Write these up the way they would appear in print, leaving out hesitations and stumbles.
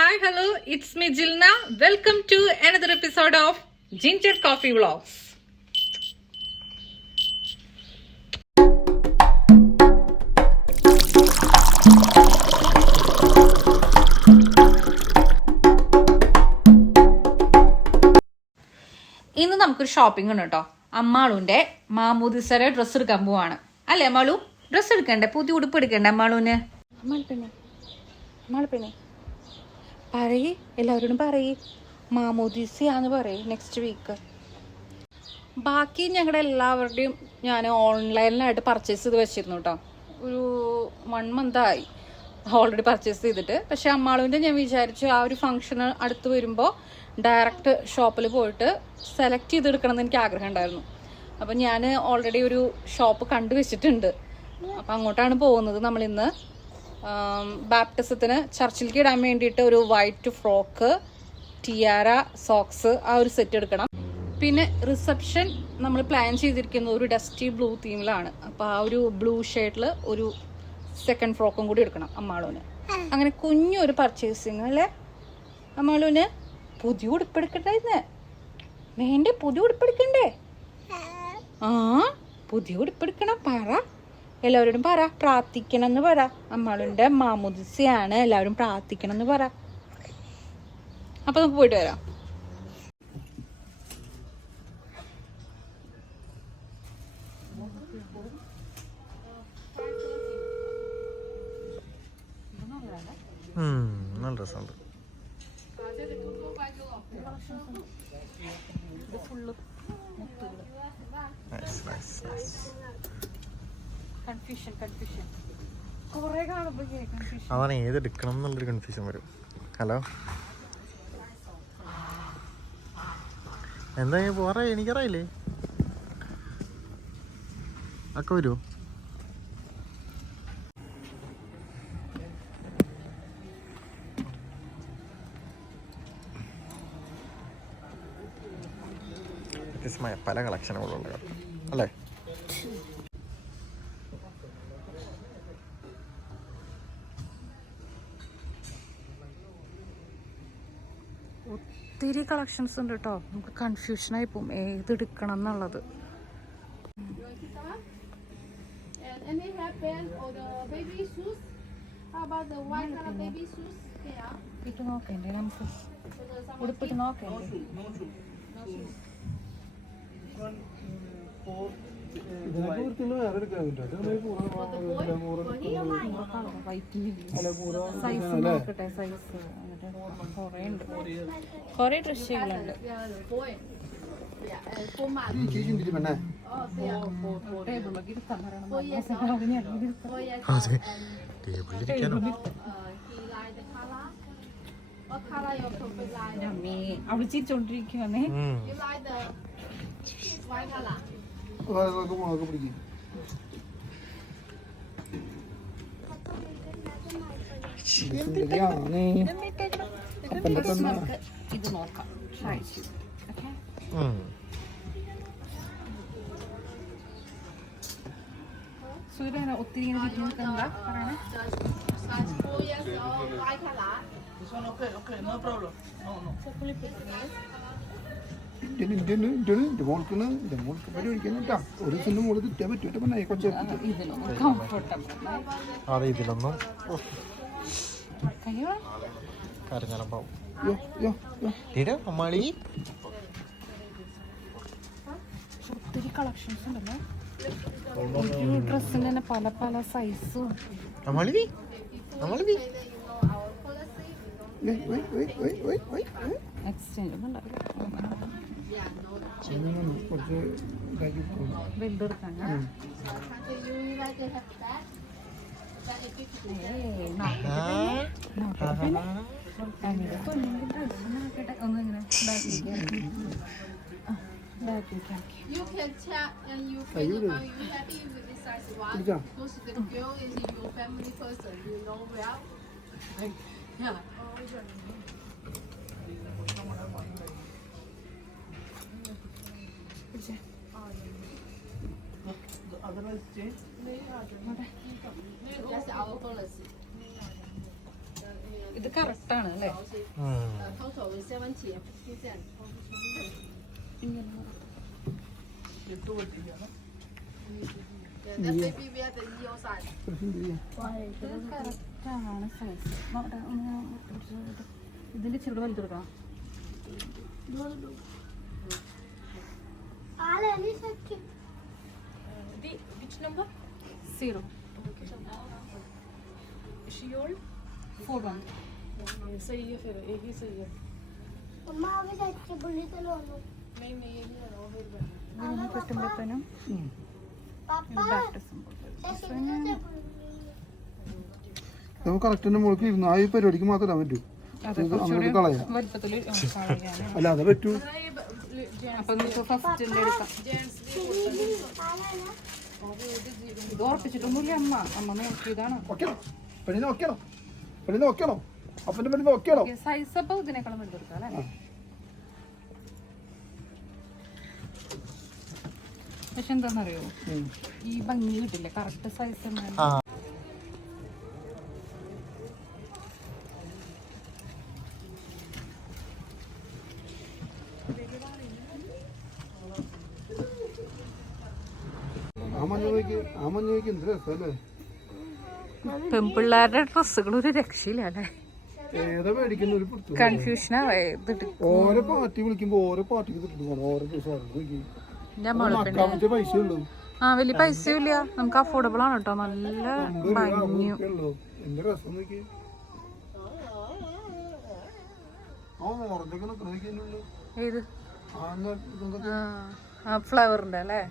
Hi, hello, it's me Jilna. Welcome to another episode of Ginger Coffee Vlogs. ഇന്ന് നമുക്കൊരു shopping ഉണ്ട് കേട്ടോ. അമ്മാളുന്റെ മാമൂദിസയുടെ dress എടുക്കാൻ പോവാണ്. അല്ലേ അമ്മാളു? ഡ്രസ്സ് എടുക്കണ്ടേ? പുതിയ ഉടുപ്പ് എടുക്കണ്ടേ അമ്മാളുവിന്? അമ്മാളിപ്പിന്നെ പറയ്, എല്ലാവരോടും പറയ്. മാമോദിസയാന്ന് പറയ് നെക്സ്റ്റ് വീക്ക്. ബാക്കി ഞങ്ങളുടെ എല്ലാവരുടെയും ഞാൻ ഓൺലൈനിലായിട്ട് പർച്ചേസ് ചെയ്ത് വെച്ചിരുന്നു കേട്ടോ. ഒരു 1 month ആയി ഓൾറെഡി പർച്ചേസ് ചെയ്തിട്ട്. പക്ഷെ അമ്മാളുവിൻ്റെ ഞാൻ വിചാരിച്ചു ആ ഒരു ഫംഗ്ഷൻ അടുത്ത് വരുമ്പോൾ ഡയറക്റ്റ് ഷോപ്പിൽ പോയിട്ട് സെലക്ട് ചെയ്തെടുക്കണമെന്ന് എനിക്ക് ആഗ്രഹം ഉണ്ടായിരുന്നു. അപ്പം ഞാൻ ഓൾറെഡി ഒരു ഷോപ്പ് കണ്ടു വെച്ചിട്ടുണ്ട്. അപ്പം അങ്ങോട്ടാണ് പോകുന്നത് നമ്മളിന്ന്. ബാപ്റ്റിസത്തിന് ചർച്ചിലേക്ക് ഇടാൻ വേണ്ടിയിട്ട് ഒരു വൈറ്റ് ഫ്രോക്ക്, ടിയാര, സോക്സ്, ആ ഒരു സെറ്റ് എടുക്കണം. പിന്നെ റിസപ്ഷൻ നമ്മൾ പ്ലാൻ ചെയ്തിരിക്കുന്നത് ഒരു ഡസ്റ്റി ബ്ലൂ തീമിലാണ്. അപ്പോൾ ആ ഒരു ബ്ലൂ ഷെയ്ഡിൽ ഒരു സെക്കൻഡ് ഫ്രോക്കും കൂടി എടുക്കണം അമ്മാളുവിന്. അങ്ങനെ കുഞ്ഞൊരു പർച്ചേസിങ് അല്ലേ അമ്മാളുവിന്? പുതിയ ഉടുപ്പെടുക്കണ്ടേ ഇന്ന്? വേണ്ടേ? പുതിയ ഉടുപ്പെടുക്കണ്ടേ? ആ, പുതിയ ഉടുപ്പെടുക്കണം. പറ, എല്ലാവരോടും പറ, പ്രാർത്ഥിക്കണം എന്ന് പറ. അമ്മാളുടെ മാമോദിസയാണ്, എല്ലാവരും പ്രാർത്ഥിക്കണം എന്ന് പറ. അപ്പൊ നമുക്ക് പോയിട്ട് വരാം. നല്ല രസമുണ്ട്. അതാണ് ഏതെടുക്കണം എന്നുള്ളൊരു കൺഫ്യൂഷൻ വരും. ഹലോ, എന്താ പോറ? എനിക്കറിയില്ലേ ഒക്കെ വരുമോ? വ്യത്യസ്തമായ പല കളക്ഷനുകളുണ്ട് അല്ലേ? ഒത്തിരി കളക്ഷൻസ് ഉണ്ട് കേട്ടോ. നമുക്ക് കൺഫ്യൂഷനായി പോകും ഏതെടുക്കണം എന്നുള്ളത്. ഇട്ട് നോക്കണ്ടേ? നമുക്ക് ഉടുപ്പിട്ട് നോക്കണ്ടേ? സൈസ് നോക്കട്ടെ, സൈസ്. കുറേ ഉണ്ട്, കുറേ ഡ്രസ്സുകളുണ്ട്. അവിടെ ചിരിച്ചോണ്ടിരിക്കുവന്നേ. ഇത് നോക്കാം. സൂര്യ ഒത്തിരി ഇങ്ങനെ ചുറ്റും പറയണേ. അതെ, ഇതിലൊന്നും കരഞ്ഞാലും അമ്മാളി. ഒത്തിരി കളക്ഷൻസ് ഉണ്ടല്ലോ. ഡ്രസ്സിന്റെ തന്നെ പല പല സൈസും. എക്സ്ചേഞ്ച് ഒന്നും വലുതെടുക്കാണ്. You can chat and you think about you happy with this size one because the girl is your family person, you know well. Yeah. Otherwise change. That's our policy. ഇത് correct ആണ് അല്ലേ? total is 70%. That baby wear the EO size. Correct ആണ് size. ഇതിന്റെ ചെറുത് വലുതെടുക്കാം. Which number? 0. Is she old? 4-1. सही है फिर एक ही सही है. मम्मा अभी सच्ची बोली तो लो लो नहीं नहीं ये नहीं लगाओ फिर बना. ഇതിന് കിട്ടുമ്പോഴത്തേനും पापा ബാക്ക് സിമ്പിൾ. നമുക്ക് കറക്റ്റിന്റെ മുകളിൽ ഇരുന്ന് ആ ഈ പരിപാടിക്ക് മാത്രമേ പറ്റൂ. അതെ, അങ്ങോട്ട് കളയാം. വലുപ്പത്തിൽ കളയാനും. അല്ല അത് പറ്റൂ. അപ്പൊ നമുക്ക് ഫസ്റ്റിന്റെ എടുക്കാം. ഇത് ഉറപ്പിച്ചിട്ടൊന്നുമില്ല അമ്മ നോക്കിയതാണ്. നോക്കണം പെണ്ണിനെ നോക്കണം, പെണ്ണിനെ നോക്കണം, അപ്പന്റെ പെണ്ണിനെ നോക്കണം. സൈസ് അപ്പൊ ഇതിനേക്കാളും വലുതെടുക്കാം അല്ലേ? പക്ഷെ എന്താണെന്നറിയോ, ഈ ഭംഗി കിട്ടില്ലേ കറക്റ്റ് സൈസ് തന്നെ. ആ മഞ്ഞ എന്ത് രസമല്ലേ? പെൺപിള്ളേരുടെ ഡ്രസ്സുകൾ ഒരു രക്ഷയില്ല അല്ലേ? ഏതാ മേടിക്കുന്ന ഒരു കൺഫ്യൂഷനാവേ. ഓരോ പാർട്ടി വിളിക്കുമ്പോ ഓരോ പാർട്ടിക്ക് തിട്ടു പോകണം. ഓരോ ദിവസം പൈസ ഉള്ളൂ. വലിയ പൈസയില്ല, നമുക്ക് അഫോർഡബിൾ ആണ് കേട്ടോ. നല്ല ഭംഗിയും എന്ത് രസം നോക്കി. ഓറഞ്ചൊക്കെ നോക്കണുള്ളൂ. ഏത് ഫ്ലവറിന്റെ അല്ലേ?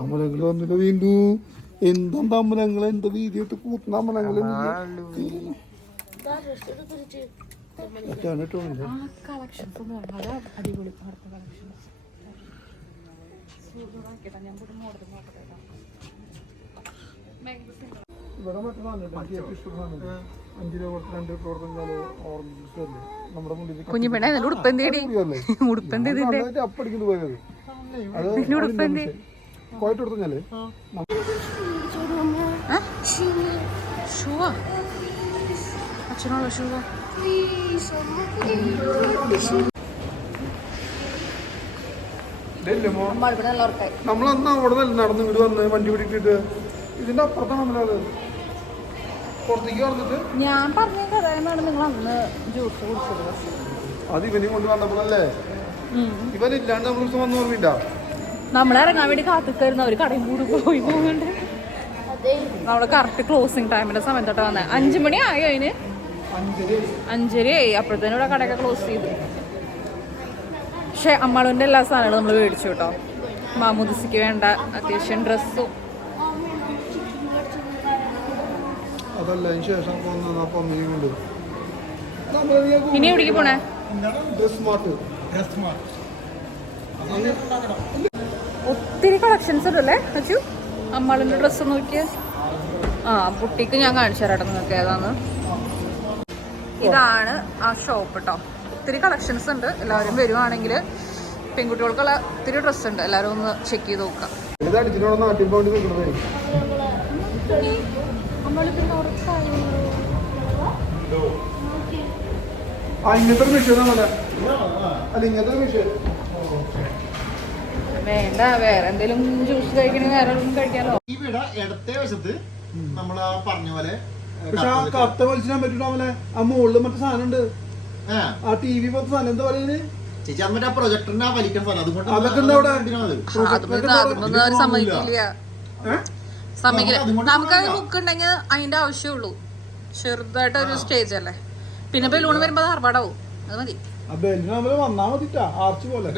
അമ്പലങ്ങൾ വന്നിട്ട് വീണ്ടു എന്താ അമ്പലങ്ങൾ, എന്താ വീതിയിട്ട് കൂട്ടുന്ന അമ്പലങ്ങൾ. ഇവിടെ മറ്റേ 5 രൂപ 2 പ്രവർത്തനങ്ങള് ഓറഞ്ച് നമ്മുടെ മുന്നിൽ കുഞ്ഞിപ്പെണ്ണ ഉടുപ്പെന്തേടി ഉടുപ്പെന്തേതിന്റെ അപ്പടിക്കൊണ്ട് പോയത്. അത് പോയിട്ട് കൊടുത്തല്ലേ ഷൂവാ അച്ഛനുള്ള ഷൂവാ. നമ്മളന്ന് അവിടെ നിന്ന് നടന്ന് ഇങ്ങോട്ട് വന്ന് വണ്ടി പിടിക്കിട്ട് ഇതിന്റെ അപ്പുറത്താണ് നമ്മളത് പുറത്തേക്ക് വന്നിട്ട്. ഞാൻ പറഞ്ഞ കഥയാണ് നിങ്ങൾ അന്ന് ജ്യൂസ് കുടിച്ചത്. അത് ഇവനെയും കൊണ്ട് വന്നപ്പോഴല്ലേ? ഇവനില്ലാണ്ട് നമ്മൾ ദിവസം വന്ന് ഓർമ്മയില്ല. നമ്മളിറങ്ങാൻ വേണ്ടി കാത്തിക്കായിരുന്നു. അവര് കടയും കൂടി പോയി പോകുന്നുണ്ട്. നമ്മള് കറക്റ്റ് ക്ലോസിങ് ടൈമിന്റെ സമയത്തോട്ട് വന്നേ. 5 മണി ആയോ അതിന്? 5:30 ആയി. അപ്പോഴത്തേനും ഇവിടെ കടയൊക്കെ ക്ലോസ് ചെയ്തു. പക്ഷെ അമ്മാളുവിന്റെ എല്ലാ സാധനങ്ങളും നമ്മൾ മേടിച്ചു കേട്ടോ. മാമൂദിസിക്ക് വേണ്ട അത്യാവശ്യം ഡ്രസ്സും. അതല്ല അതിന് ശേഷം ഇനി എവിടേക്ക് പോണേ? ഒത്തിരി കളക്ഷൻസ് ഉണ്ടല്ലേ അച്ചു? അമ്മാളിന്റെ ഡ്രസ്സ് നോക്കിയ ബുട്ടിക്ക് ഞാൻ കാണിച്ചു തരാട്ടോ നിങ്ങൾക്ക് ഏതാന്ന്. ഇതാണ് ആ ഷോപ്പ് കേട്ടോ. ഒത്തിരി കളക്ഷൻസ് ഉണ്ട്. എല്ലാവരും വരുവാണെങ്കിൽ പെൺകുട്ടികൾക്കുള്ള ഒത്തിരി ഡ്രസ്സ് ഉണ്ട്. എല്ലാവരും ഒന്ന് ചെക്ക് ചെയ്ത് നോക്കാം. ഇങ്ങനത്തെ മിഷൻ അല്ല ഇങ്ങനത്തെ മിഷൻ വേണ്ട, വേറെ എന്തെങ്കിലും ജ്യൂസ് കഴിക്കണമെങ്കിൽ വേറെ കഴിക്കാലോ. ഈ വീട ഇടത്തെ വശത്ത് നമ്മൾ ആ പറഞ്ഞ പോലെ പക്ഷെ ആ കത്ത വലിച്ചിടാൻ പറ്റൂലെ. ആ മുകളിൽ മറ്റേ സാധനം ഉണ്ട്. ആ TV പോലത്തെ സാധനം എന്താ പറയുന്നത് ചേച്ചി? അത് മറ്റേ പ്രൊജക്ടറിന്റെ വലിക്കാൻ സാധനം അതുകൊണ്ട് അതൊക്കെ ഉണ്ട് അവിടെ. അതൊന്നും സമ്മതിക്കില്ല. നമുക്കത് ബുക്ക് ഉണ്ടെങ്കിൽ അതിന്റെ ആവശ്യമുള്ളൂ. ചെറുതായിട്ട് ഒരു സ്റ്റേജ് അല്ലേ. പിന്നെ ബലൂൺ വരുമ്പോ ആർഭാടാവും. അത് മതി. വന്നാ മതിട്ടാ ആർച്ച് പോലെ.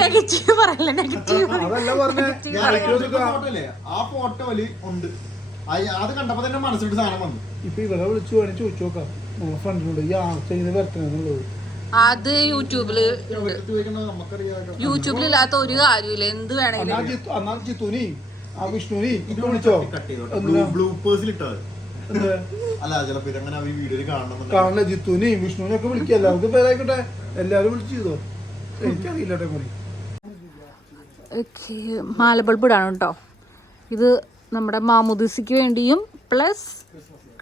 നെഗറ്റീവ് പറയല്ലേ, നെഗറ്റീവ്. അതല്ല പറഞ്ഞേ. ആ ഫോട്ടോയില് ഉണ്ട്. അത് കണ്ടപ്പോ തന്നെ മനസ്സിലൊരു സാധനം വന്നു. ഇപ്പൊ ഇവിടെ വിളിച്ചു വേണേ ചോദിച്ചു നോക്കാം. നമ്മളെ ഫ്രണ്ടിനോട് ഈ ആർച്ച് എങ്ങനെ വരത്തണെന്നുള്ളത്. അത് യൂട്യൂബില് യൂട്യൂബിലില്ലാത്ത ഒരു കാര്യമില്ല. എന്ത് വേണമെങ്കിലും അന്നാ ജിത്തുനി ആ വിഷ്ണുനി ഇപ്പൊ വിളിച്ചോ ബ്ലൂപ്പേഴ്സിൽ ഇട്ടത് അല്ല ചിലപ്പോ ഇതങ്ങനെ ഈ വീഡിയോയിൽ കാണില്ല. ജിത്തുനി വിഷ്ണുവിനെ ഒക്കെ വിളിക്കല്ല. നമുക്ക് പേരായിക്കോട്ടെ. എല്ലാരും വിളിച്ചു ചെയ്തോ. എനിക്കറിയില്ല. മാല ബൾബ് ഇടാണ് കേട്ടോ. ഇത് നമ്മുടെ മാമുദിസിക്ക് വേണ്ടിയും പ്ലസ്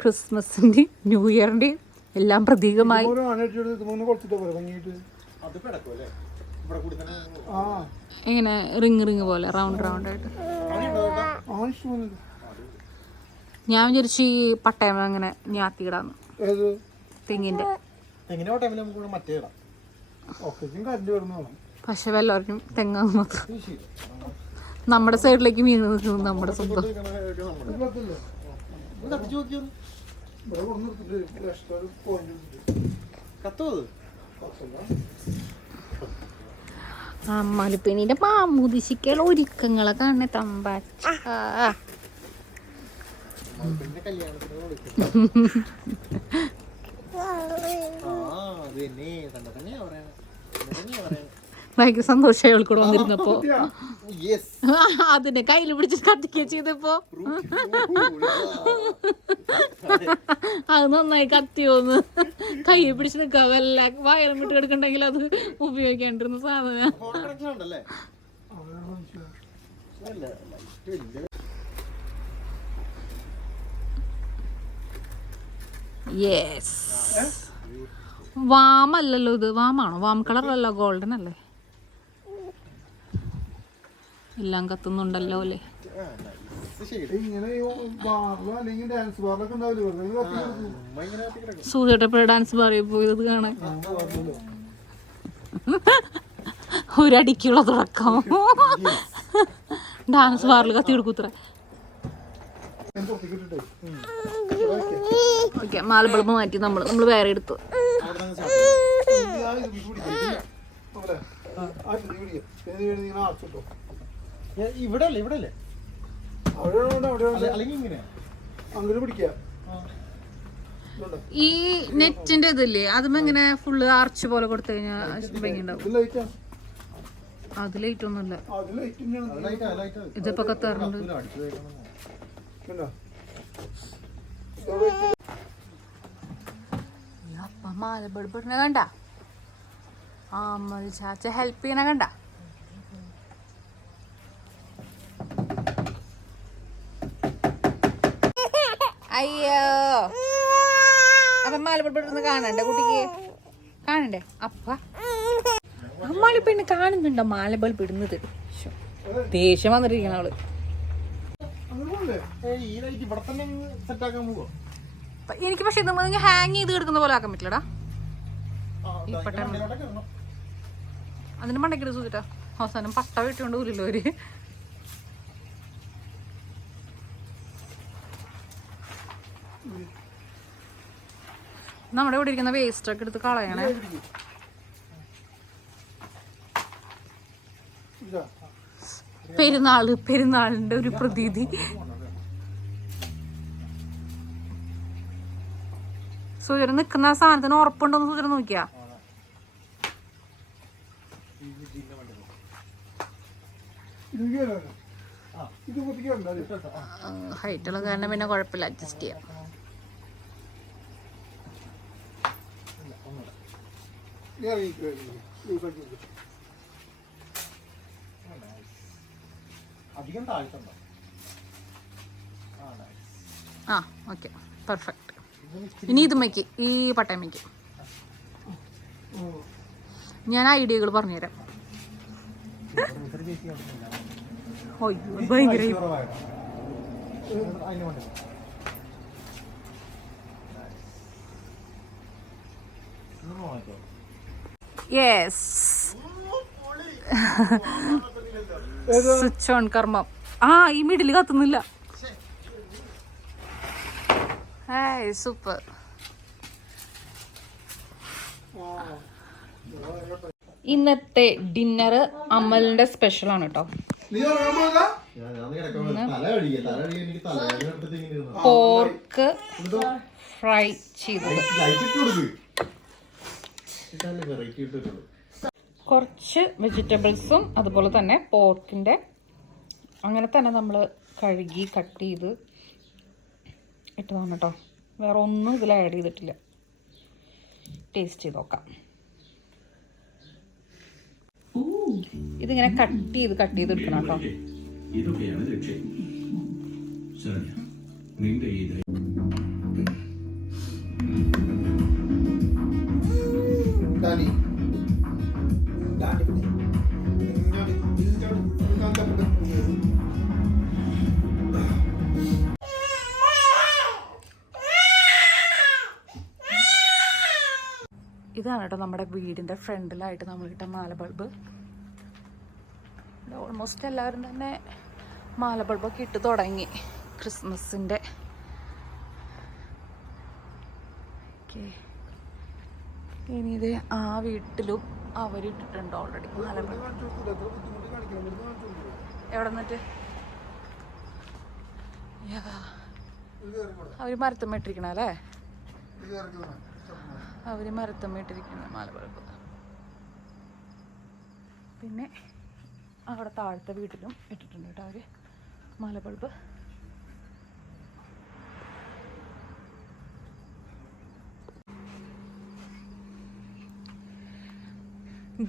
ക്രിസ്മസിൻ്റെയും ന്യൂ ഇയറിൻ്റെയും എല്ലാം പ്രതീകമായി ഇങ്ങനെ റിങ് പോലെ റൗണ്ട് ആയിട്ട്. ഞാൻ വിചാരിച്ചു ഈ പട്ടയം അങ്ങനെ ഞാത്തിയിടാന്ന് തെങ്ങിന്റെ. പക്ഷെ വല്ലവരും തെങ്ങാന്ന് മാത്രം. നമ്മുടെ സൈഡിലേക്ക് വീണ് നിൽക്കുന്നത് നമ്മുടെ സ്വന്തം. അമ്മാലിപ്പണിന്റെ മാമുദിശിക്കൽ ഒരുക്കങ്ങളെ കാണണേ തമ്പാച്ച. ഭയങ്കര സന്തോഷം അയാൾ കൂടെ വന്നിരുന്നപ്പോ. അതിനെ കയ്യിൽ പിടിച്ച് കത്തിക്കുക ചെയ്തപ്പോ അത് നന്നായി കത്തിയോന്ന്. കയ്യിൽ പിടിച്ച് നിൽക്കുക വല്ല വയറും വിട്ട് കിടക്കണ്ടെങ്കിൽ അത് ഉപയോഗിക്കേണ്ടിരുന്ന സാധനം. യെസ്, വാമല്ലല്ലോ ഇത്. വാമാണോ? വാം കളറല്ലോ, ഗോൾഡൻ അല്ലേ? എല്ലാം കത്തുന്നുണ്ടല്ലോ അല്ലേ? സൂചിട്ടപ്പോഴ ഡാൻസ് ബാറിൽ പോയത് കാണാൻ. ഒരടിക്കുള്ള തുടക്കം. ഡാൻസ് ബാറിൽ കത്തി കൊടുക്കൂത്ര. ഓക്കെ, മാല ബൾബ് മാറ്റി നമ്മൾ വേറെ എടുത്തു. ഈ നെറ്റിന്റെ ഇതില്ലേ, അതും ഇങ്ങനെ ഫുള്ള് ആർച്ച് പോലെ കൊടുത്തു കഴിഞ്ഞാൽ ഭംഗിയുണ്ടാവും. അത് ലൈറ്റ് ഒന്നുമില്ല, ഇതിപ്പോ കത്താറുണ്ട്. അപ്പ മാല ബൾബ് ഇടുന്ന കണ്ട, അമ്മൽ ചാച്ച ഹെൽപ്പ് ചെയ്യണ കണ്ട. അയ്യോ, അപ്പൊ മാല ബൾബ് ഇടുന്ന കാണണ്ടേ കുട്ടിക്ക്? കാണണ്ടേ? അപ്പ അമ്മാളിപ്പെണ്ണ് കാണുന്നുണ്ടോ മാല ബൾബ് ഇടുന്നത്? ദേഷ്യം വന്നിട്ടിരിക്കണ അവള്. എനിക്ക് പക്ഷെ ഇത് ഹാങ് ചെയ്ത് കിടക്കുന്ന പോലെ ആക്കാൻ പറ്റില്ലടാ. അതിന് മണ്ടക്കിട്ട് സൂചിട്ടാ അവസാനം പട്ട വെട്ടുകൊണ്ട് പോലില്ലോ അവര്. നമ്മുടെ ഇവിടെ ഇരിക്കുന്ന വേസ്റ്റ് ഒക്കെ എടുത്ത് കളയണേ. പെരുന്നാളിന്റെ ഒരു പ്രതീതി. സൂചന നിക്കുന്ന സാധനത്തിന് ഉറപ്പുണ്ടോന്ന് സൂചന നോക്കിയാ. ഹൈറ്റുള്ള കാരണം പിന്നെ കുഴപ്പമില്ല, അഡ്ജസ്റ്റ് ചെയ്യാം. ആ ഓക്കെ, പെർഫെക്റ്റ്. ഇനി ഇതുമ്മയ്ക്ക് ഈ പട്ടയമ്മയ്ക്ക് ഞാൻ ഐഡിയകൾ പറഞ്ഞുതരാം. ഭയങ്കര യെസ്, സ്വിച്ച് ഓൺ കർമ്മം. ആ, ഈ മിഡിൽ കത്തുന്നില്ല. സൂപ്പർ. ഇന്നത്തെ ഡിന്നർ അമലിന്റെ സ്പെഷ്യൽ ആണ് കേട്ടോ. പോർക്ക് ഫ്രൈ ചെയ്തത്, കുറച്ച് വെജിറ്റബിൾസും അതുപോലെ തന്നെ പോർക്കിൻ്റെ അങ്ങനെ തന്നെ നമ്മൾ കഴുകി കട്ട് ചെയ്ത് ഇട്ടതാണ് കേട്ടോ. വേറെ ഒന്നും ഇതിൽ ആഡ് ചെയ്തിട്ടില്ല. ടേസ്റ്റ് ചെയ്ത് നോക്കാം. ഇതിങ്ങനെ കട്ട് ചെയ്ത് എടുക്കണം കേട്ടോ. ഇതൊക്കെയാണ് ലക്ഷ്യം. ശരണ്യ, നിന്റെ ഈ ഡാനി ഡാനി ഇതാണ് കേട്ടോ നമ്മുടെ വീടിൻ്റെ ഫ്രണ്ടിലായിട്ട് നമ്മൾ ഇട്ട മാല ബൾബ്. ഓൾമോസ്റ്റ് എല്ലാവരും തന്നെ മാല ബൾബൊക്കെ ഇട്ട് തുടങ്ങി ക്രിസ്മസിൻ്റെ. ഓക്കെ, ഇനി ഇത് ആ വീട്ടിലും അവരിട്ടിട്ടുണ്ട് ഓൾറെഡി മാല ബൾബ്. എവിടെ നിന്നിട്ട് അവർ മരത്തമ്മ അല്ലേ? അവർ മരത്തമ്മ ഇട്ടിരിക്കുന്ന മാല ബൾബ്. പിന്നെ അവിടെ താഴത്തെ വീട്ടിലും ഇട്ടിട്ടുണ്ട് കേട്ടോ അവർ മാല bulb.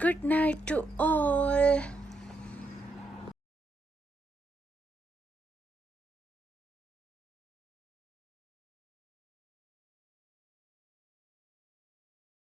Good night to all.